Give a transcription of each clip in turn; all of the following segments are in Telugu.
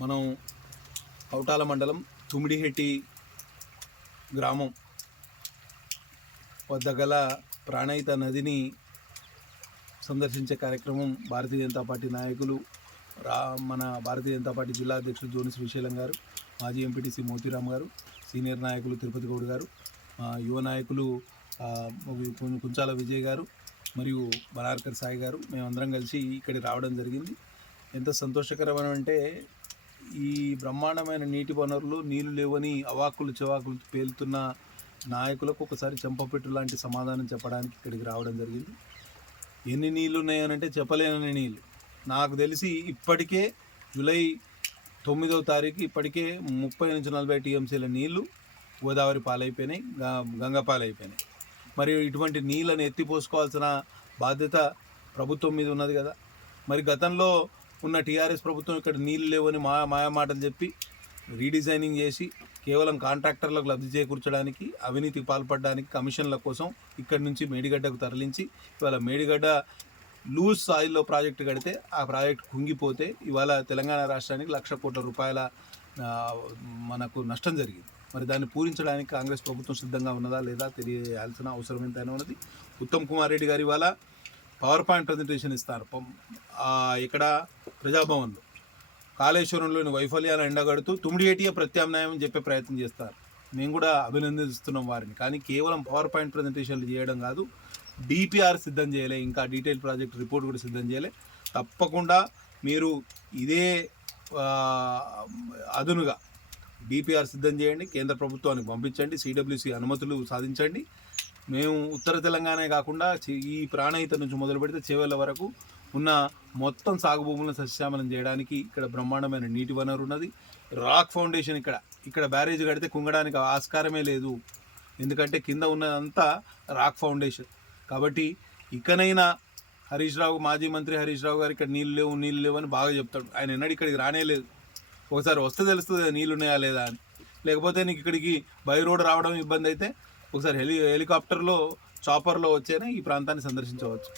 మనం కౌటాల మండలం తుమిడిహెట్టి గ్రామం వద్ద గల ప్రాణహిత నదిని సందర్శించే కార్యక్రమం భారతీయ జనతా పార్టీ నాయకులు రా మన భారతీయ జనతా పార్టీ జిల్లా అధ్యక్షుడు జోని శ్రీశైలం గారు మాజీ ఎంపీటీసీ మోతీరామ్ గారు సీనియర్ నాయకులు తిరుపతి గౌడ్ గారు యువ నాయకులు కుంచాల విజయ్ గారు మరియు బనార్కర్ సాయి గారు. మేమందరం కలిసి ఇక్కడికి రావడం జరిగింది. ఎంత సంతోషకరమైన అంటే ఈ బ్రహ్మాండమైన నీటి వనరులు నీళ్ళు లేవని అవాకులు చెవాకులు పేలుతున్న నాయకులకు ఒకసారి చెంపపెట్టు లాంటి సమాధానం చెప్పడానికి ఇక్కడికి రావడం జరిగింది. ఎన్ని నీళ్ళు ఉన్నాయనంటే చెప్పలేనని నీళ్ళు నాకు తెలిసి ఇప్పటికే జూలై తొమ్మిదవ తారీఖు ఇప్పటికే ముప్పై నుంచి నలభై టీఎంసీల నీళ్ళు గోదావరి పాలైపోయినాయి గ- గంగ పాలైపోయినాయి. మరి ఇటువంటి నీళ్ళని ఎత్తిపోసుకోవాల్సిన బాధ్యత ప్రభుత్వం మీద ఉన్నది కదా. మరి గతంలో ఉన్న టీఆర్ఎస్ ప్రభుత్వం ఇక్కడ నీళ్ళు లేవని మా మాయమాటలు చెప్పి రీడిజైనింగ్ చేసి కేవలం కాంట్రాక్టర్లకు లబ్ధి చేకూర్చడానికి అవినీతి పాల్పడడానికి కమిషన్ల కోసం ఇక్కడి నుంచి మేడిగడ్డకు తరలించి ఇవాళ మేడిగడ్డ లూజ్ స్థాయిలో ప్రాజెక్టు కడితే ఆ ప్రాజెక్ట్ కుంగిపోతే ఇవాళ తెలంగాణ రాష్ట్రానికి లక్ష కోట్ల రూపాయల మనకు నష్టం జరిగింది. మరి దాన్ని పూరించడానికి కాంగ్రెస్ ప్రభుత్వం సిద్ధంగా ఉన్నదా లేదా తెలియాల్సిన అవసరం ఎంతైనా ఉన్నది. ఉత్తమ్ కుమార్ రెడ్డి గారు ఇవాళ పవర్ పాయింట్ ప్రజెంటేషన్ ఇస్తారు. ఇక్కడ ప్రజాభవన్లో. కాళేశ్వరంలోని వైఫల్యాలు ఎండగడుతూ తుమిడియేటియ ప్రత్యామ్నాయం అని చెప్పే ప్రయత్నం చేస్తారు. మేము కూడా అభినందిస్తున్నాం వారిని. కానీ కేవలం పవర్ పాయింట్ ప్రజెంటేషన్లు చేయడం కాదు డిపిఆర్ సిద్ధం చేయలే ఇంకా డీటెయిల్ ప్రాజెక్ట్ రిపోర్ట్ కూడా సిద్ధం చేయలే. తప్పకుండా మీరు ఇదే అదునుగా డిపిఆర్ సిద్ధం చేయండి కేంద్ర ప్రభుత్వానికి పంపించండి సిడబ్ల్యూసి అనుమతులు సాధించండి. మేము ఉత్తర తెలంగాణ కాకుండా ఈ ప్రాణహిత నుంచి మొదలు పెడితే చివరి వరకు ఉన్న మొత్తం సాగు భూములను సస్యశ్యామలం చేయడానికి ఇక్కడ బ్రహ్మాండమైన నీటి వనరు ఉన్నది. రాక్ ఫౌండేషన్ ఇక్కడ ఇక్కడ బ్యారేజ్ కడితే కుంగడానికి ఆస్కారమే లేదు. ఎందుకంటే కింద ఉన్నదంతా రాక్ ఫౌండేషన్. కాబట్టి ఇకనైనా హరీష్ రావు మాజీ మంత్రి హరీష్ రావు గారు ఇక్కడ నీళ్ళు లేవు నీళ్ళు లేవు అని బాగా చెప్తాడు. ఆయన ఎన్నడూ ఇక్కడికి రానే లేదు. ఒకసారి వస్తే తెలుస్తుంది కదా నీళ్ళు ఉన్నాయా లేదా అని. లేకపోతే నీకు ఇక్కడికి బై రోడ్ రావడం ఇబ్బంది అయితే ఒకసారి హెలి హెలికాప్టర్లో చాపర్లో వచ్చేనే ఈ ప్రాంతాన్ని సందర్శించవచ్చు.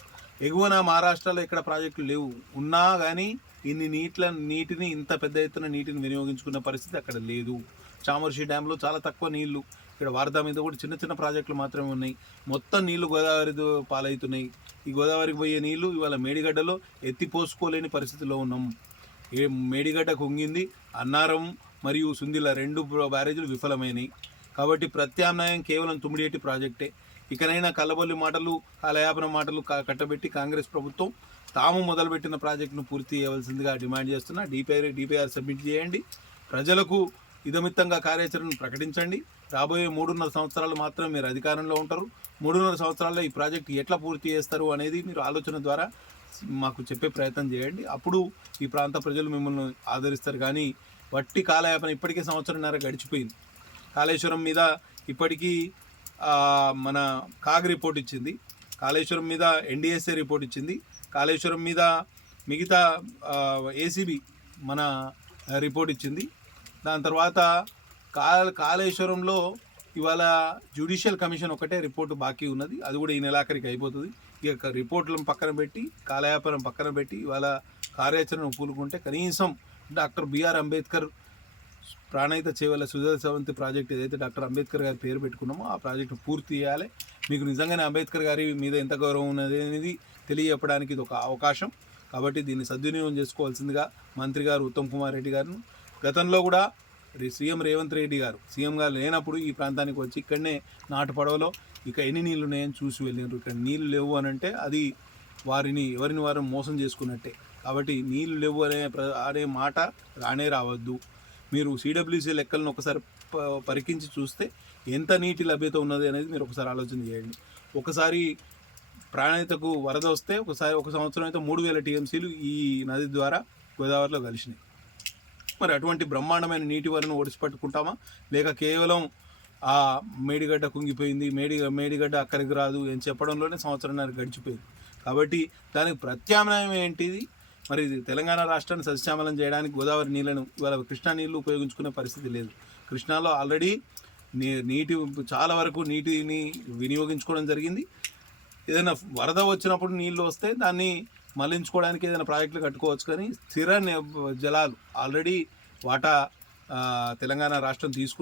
ఎగువన మహారాష్ట్రలో ఇక్కడ ప్రాజెక్టులు లేవు. ఉన్నా కానీ ఇన్ని నీట్ల నీటిని ఇంత పెద్ద ఎత్తున నీటిని వినియోగించుకున్న పరిస్థితి అక్కడ లేదు. చామర్షి డ్యాంలో చాలా తక్కువ నీళ్ళు ఇక్కడ వార్దా మీద కూడా చిన్న చిన్న ప్రాజెక్టులు మాత్రమే ఉన్నాయి. మొత్తం నీళ్ళు గోదావరి పాలవుతున్నాయి. ఈ గోదావరికి పోయే నీళ్ళు ఇవాళ మేడిగడ్డలో ఎత్తిపోసుకోలేని పరిస్థితిలో ఉన్నాం. ఏ మేడిగడ్డ కుంగింది అన్నారం మరియు సుందిల రెండు బ్యారేజీలు విఫలమైనవి కాబట్టి ప్రత్యామ్నాయం కేవలం తుమ్మిడేటి ప్రాజెక్టే. ఇకనైనా కల్లబొల్లి మాటలు కాలయాపన మాటలు కట్టబెట్టి కాంగ్రెస్ ప్రభుత్వం తాము మొదలుపెట్టిన ప్రాజెక్టును పూర్తి చేయవలసిందిగా డిమాండ్ చేస్తున్నా. డిపిఆర్ డిపిఆర్ సబ్మిట్ చేయండి. ప్రజలకు ఇదమిత్తంగా కార్యాచరణను ప్రకటించండి. రాబోయే మూడున్నర సంవత్సరాలు మాత్రమే మీరు అధికారంలో ఉంటారు. మూడున్నర సంవత్సరాల్లో ఈ ప్రాజెక్టు ఎట్లా పూర్తి చేస్తారు అనేది మీరు ఆలోచన ద్వారా మాకు చెప్పే ప్రయత్నం చేయండి. అప్పుడు ఈ ప్రాంత ప్రజలు మిమ్మల్ని ఆదరిస్తారు. కానీ వట్టి కాలయాపన ఇప్పటికే సంవత్సరంన్నర గడిచిపోయింది. కాళేశ్వరం మీద ఇప్పటికీ మన కాగ్ రిపోర్ట్ ఇచ్చింది. కాళేశ్వరం మీద ఎన్డిఎస్ఏ రిపోర్ట్ ఇచ్చింది. కాళేశ్వరం మీద మిగతా ఏసీబీ మన రిపోర్ట్ ఇచ్చింది. దాని తర్వాత కా కాళేశ్వరంలో ఇవాళ జ్యుడిషియల్ కమిషన్ ఒకటే రిపోర్టు బాకీ ఉన్నది. అది కూడా ఈ నెలాఖరికి అయిపోతుంది. ఇక రిపోర్టులను పక్కన పెట్టి కాలయాపనం పక్కన పెట్టి ఇవాళ కార్యాచరణ పూలుకుంటే కనీసం doctor B R Ambedkar Pranahita Chevella Sujala Sravanthi project ఏదైతే డాక్టర్ అంబేద్కర్ గారి పేరు పెట్టుకున్నామో ఆ ప్రాజెక్టు పూర్తి చేయాలి. మీకు నిజంగానే అంబేద్కర్ గారి మీద ఎంత గౌరవం ఉన్నది అనేది తెలియజెప్పడానికి ఇది ఒక అవకాశం. కాబట్టి దీన్ని సద్వినియోగం చేసుకోవాల్సిందిగా మంత్రి గారు ఉత్తమ్ కుమార్ రెడ్డి గారిని గతంలో కూడా సీఎం రేవంత్ రెడ్డి గారు సీఎం గారు లేనప్పుడు ఈ ప్రాంతానికి వచ్చి ఇక్కడనే నాటు పడవలో ఇక ఎన్ని నీళ్ళు ఉన్నాయని చూసి వెళ్ళినారు. ఇక్కడ నీళ్ళు లేవు అని అంటే అది వారిని ఎవరిని వారు మోసం చేసుకున్నట్టే. కాబట్టి నీళ్ళు లేవు అనే ప్ర- అనే మాట రానే రావద్దు. మీరు సిడబ్ల్యూసీ లెక్కలను ఒకసారి పరికించి చూస్తే ఎంత నీటి లభ్యత ఉన్నది అనేది మీరు ఒకసారి ఆలోచన చేయండి. ఒకసారి ప్రాణహితకు వరద వస్తే ఒకసారి ఒక సంవత్సరం అయితే మూడు వేల టీఎంసీలు ఈ నది ద్వారా గోదావరిలో కలిసినాయి. మరి అటువంటి బ్రహ్మాండమైన నీటి వరను ఒడిసిపట్టుకుంటామా? లేక కేవలం ఆ మేడిగడ్డ కుంగిపోయింది మేడి మేడిగడ్డ అక్కడికి రాదు అని చెప్పడంలోనే సంవత్సరం గడిచిపోయింది. కాబట్టి దానికి ప్రత్యామ్నాయం ఏంటిది? మరి ఇది తెలంగాణ రాష్ట్రాన్ని సస్యశ్యామలం చేయడానికి గోదావరి నీళ్ళను ఇవాళ కృష్ణా నీళ్ళు ఉపయోగించుకునే పరిస్థితి లేదు. కృష్ణాలో ఆల్రెడీ నీ నీటి చాలా వరకు నీటిని వినియోగించుకోవడం జరిగింది. ఏదైనా వరద వచ్చినప్పుడు నీళ్ళు వస్తే దాన్ని మళ్ళించుకోవడానికి ఏదైనా ప్రాజెక్టులు కట్టుకోవచ్చు కానీ స్థిర జలాలు ఆల్రెడీ వాటా తెలంగాణ రాష్ట్రం తీసుకున్న